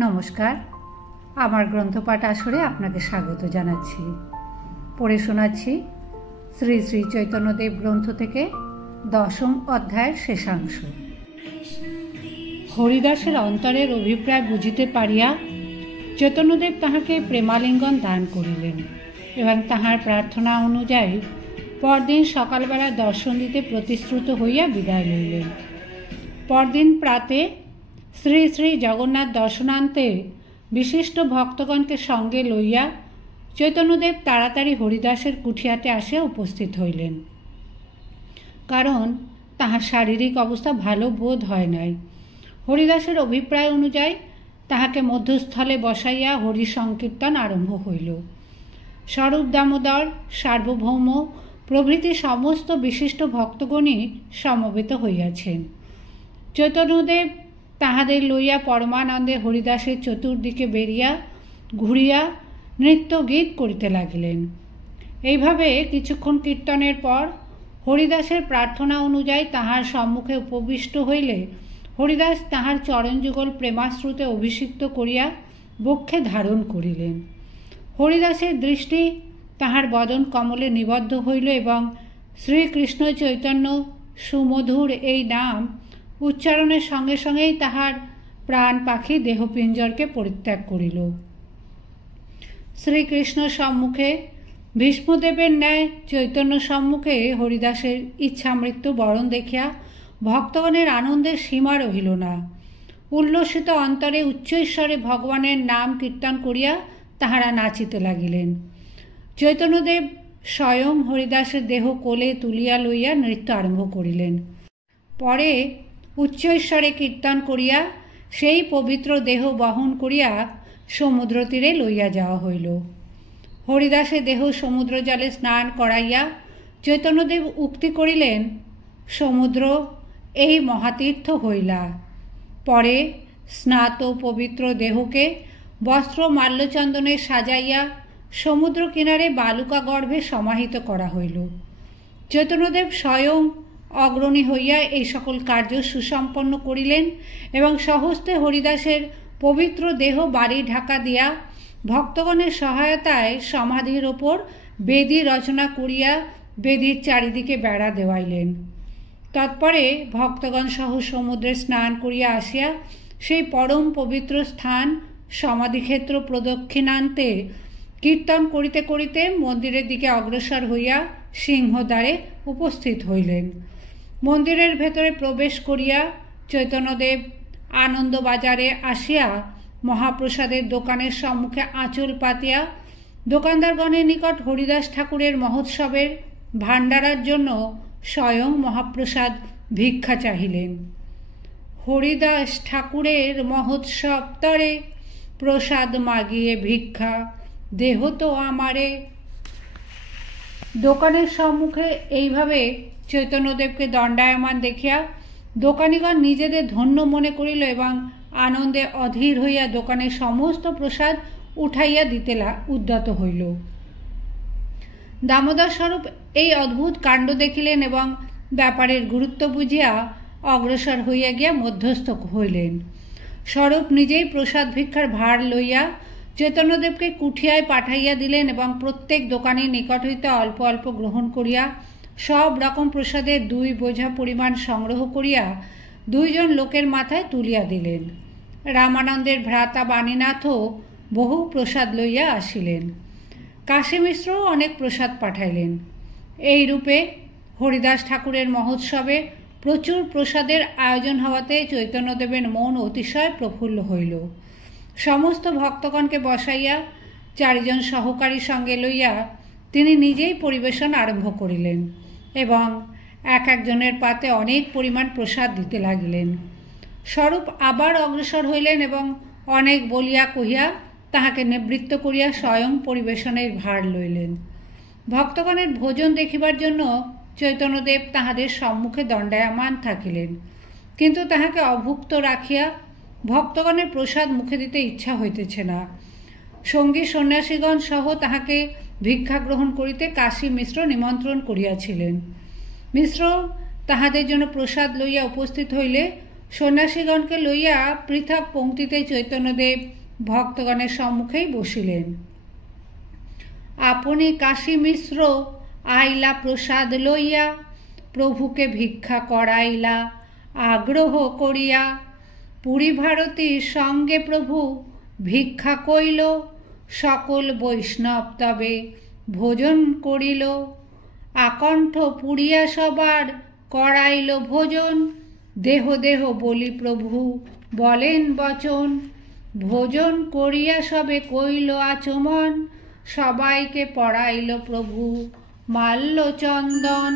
নমস্কার, আমার গ্রন্থপাঠ আসরে আপনাকে স্বাগত জানাচ্ছি। পড়ে শোনাচ্ছি শ্রী শ্রী চৈতন্যদেব গ্রন্থ থেকে 10ম অধ্যায়ের শেষাংশ। হরিদাসের অন্তরের অভিপ্রায় বুঝিতে পারিয়া চৈতন্যদেব তাহাকে প্রেমালিঙ্গন দান করিলেন এবং তাহার প্রার্থনা অনুযায়ী পরদিন সকালবেলা দর্শন দিতে প্রতিশ্রুত হইয়া বিদায় লইলেন। পরদিন প্রাতে শ্রী শ্রী জগন্নাথ দর্শনান্তে বিশিষ্ট ভক্তগণকে সঙ্গে লইয়া চৈতন্যদেব তাড়াতাড়ি হরিদাসের কুঠিয়াতে আসিয়া উপস্থিত হইলেন। কারণ তাহার শারীরিক অবস্থা ভালো বোধ হয় নাই। হরিদাসের অভিপ্রায় অনুযায়ী তাহাকে মধ্যস্থলে বসাইয়া হরি সংকীর্তন আরম্ভ হইল। স্বরূপ দামোদর, সার্বভৌম প্রভৃতি সমস্ত বিশিষ্ট ভক্তগণই সমবেত হইয়াছেন। চৈতন্যদেব তাহাদের লইয়া পরমানন্দে হরিদাসের চতুর্দিকে বেরিয়া ঘুরিয়া নৃত্য গীত করিতে লাগিলেন। এইভাবে কিছুক্ষণ কীর্তনের পর হরিদাসের প্রার্থনা অনুযায়ী তাহার সম্মুখে উপবিষ্ট হইলে হরিদাস তাহার চরণযুগল প্রেমাশ্রুতে অভিষিক্ত করিয়া বক্ষে ধারণ করিলেন। হরিদাসের দৃষ্টি তাহার বদন কমলে নিবদ্ধ হইল এবং শ্রীকৃষ্ণ চৈতন্য সুমধুর এই নাম উচ্চারণের সঙ্গে সঙ্গেই তাহার প্রাণ পাখি দেহপিঞ্জরকে পরিত্যাগ করিল। শ্রীকৃষ্ণ সম্মুখে ভীষ্মদেবের ন্যায় চৈতন্য সম্মুখে হরিদাসের ইচ্ছামৃত্যু বরণ দেখিয়া ভক্তগণের আনন্দের সীমা রহিল না। উল্লসিত অন্তরে উচ্চৈশ্বরে ভগবানের নাম কীর্তন করিয়া তাহারা নাচিতে লাগিলেন। চৈতন্যদেব স্বয়ং হরিদাসের দেহ কোলে তুলিয়া লইয়া নৃত্য আরম্ভ করিলেন। পরে উচ্চৈশ্বরে কীর্তন করিয়া সেই পবিত্র দেহ বহন করিয়া সমুদ্র তীরে লইয়া যাওয়া হইল। হরিদাসের দেহ সমুদ্র জলে স্নান করাইয়া চৈতন্যদেব উক্তি করিলেন, সমুদ্র এই মহাতীর্থ হইলা। পরে স্নাত পবিত্র দেহকে বস্ত্র মাল্যচন্দনে সাজাইয়া সমুদ্র কিনারে বালুকা গর্ভে সমাহিত করা হইল। চৈতন্যদেব স্বয়ং অগ্রণী হইয়া এই সকল কার্য সুসম্পন্ন করিলেন এবং স্বহস্তে হরিদাসের পবিত্র দেহ বাড়ি ঢাকা দিয়া ভক্তগণের সহায়তায় সমাধির ওপর বেদী রচনা করিয়া বেদীর চারিদিকে বেড়া দেওয়াইলেন। তৎপরে ভক্তগণ সহ সমুদ্রে স্নান করিয়া আসিয়া সেই পরম পবিত্র স্থান সমাধিক্ষেত্র প্রদক্ষিণান্তে কীর্তন করিতে করিতে মন্দিরের দিকে অগ্রসর হইয়া সিংহদ্বারে উপস্থিত হইলেন। মন্দিরের ভেতরে প্রবেশ করিয়া চৈতন্যদেব আনন্দবাজারে আসিয়া মহাপ্রসাদের দোকানের সম্মুখে আঁচল পাতিয়া দোকানদারগণের নিকট হরিদাস ঠাকুরের মহোৎসবের ভাণ্ডারার জন্য স্বয়ং মহাপ্রসাদ ভিক্ষা চাহিলেন। হরিদাস ঠাকুরের মহোৎসব তরে প্রসাদ মাগিয়ে ভিক্ষা দেহ তো আমারে। দোকানের সম্মুখে এইভাবে চৈতন্যদেবকে দণ্ডায়মান দেখিয়া দোকানিগণ নিজেদের ধন্য মনে করিল এবং আনন্দে অধীর হইয়া দোকানের সমস্ত প্রসাদ উঠাইয়া দিতে উদ্যত হইল। দামোদর স্বরূপ এই অদ্ভুত কাণ্ড দেখিলেন এবং ব্যাপারের গুরুত্ব বুঝিয়া অগ্রসর হইয়া গিয়া মধ্যস্থ হইলেন। স্বরূপ নিজেই প্রসাদ ভিক্ষার ভার লইয়া চৈতন্যদেবকে কুঠিয়ায় পাঠাইয়া দিলেন এবং প্রত্যেক দোকানের নিকট হইতে অল্প অল্প গ্রহণ করিয়া সব রকম প্রসাদের 2 বোঝা পরিমাণ সংগ্রহ করিয়া 2 জন লোকের মাথায় তুলিয়া দিলেন। রামানন্দের ভ্রাতা বাণীনাথও বহু প্রসাদ লইয়া আসিলেন। কাশী মিশ্রও অনেক প্রসাদ পাঠাইলেন। এই রূপে হরিদাস ঠাকুরের মহোৎসবে প্রচুর প্রসাদের আয়োজন হওয়াতে চৈতন্যদেবের মন অতিশয় প্রফুল্ল হইল। সমস্ত ভক্তগণকে বসাইয়া 4 জন সহকারী সঙ্গে লইয়া তিনি নিজেই পরিবেশন আরম্ভ করিলেন এবং এক একজনের পাতে অনেক পরিমাণ প্রসাদ দিতে লাগিলেন। স্বরূপ আবার অগ্রসর হইলেন এবং অনেক বলিয়া কহিয়া তাহাকে নিবৃত্ত করিয়া স্বয়ং পরিবেশনের ভার লইলেন। ভক্তগণের ভোজন দেখিবার জন্য চৈতন্যদেব তাহাদের সম্মুখে দণ্ডায়মান থাকিলেন, কিন্তু তাহাকে অভুক্ত রাখিয়া ভক্তগণের প্রসাদ মুখে দিতে ইচ্ছা হইতেছে না। সঙ্গী সন্ন্যাসীগণ সহ তাহাকে ভিক্ষা গ্রহণ করিতে কাশী মিশ্র নিমন্ত্রণ করিয়াছিলেন। মিশ্র তাহাদের জন্য প্রসাদ লইয়া উপস্থিত হইলে সন্ন্যাসীগণকে লইয়া পৃথক পংক্তিতে চৈতন্যদেব ভক্তগণের সম্মুখেই বসিলেন। আপনি কাশী মিশ্র আইলা প্রসাদ লইয়া, প্রভুকে ভিক্ষা করাইলা আগ্রহ করিয়া। পুরী ভারতীর সঙ্গে প্রভু ভিক্ষা কইল, সকল বৈষ্ণব তবে ভোজন করিল। আকণ্ঠ পুরিয়া সবার করাইল ভোজন, দেহ দেহ বলি প্রভু বলেন বচন। ভোজন করিয়া সবে কইল আচমন, সবাইকে পড়াইল প্রভু মাল্য চন্দন।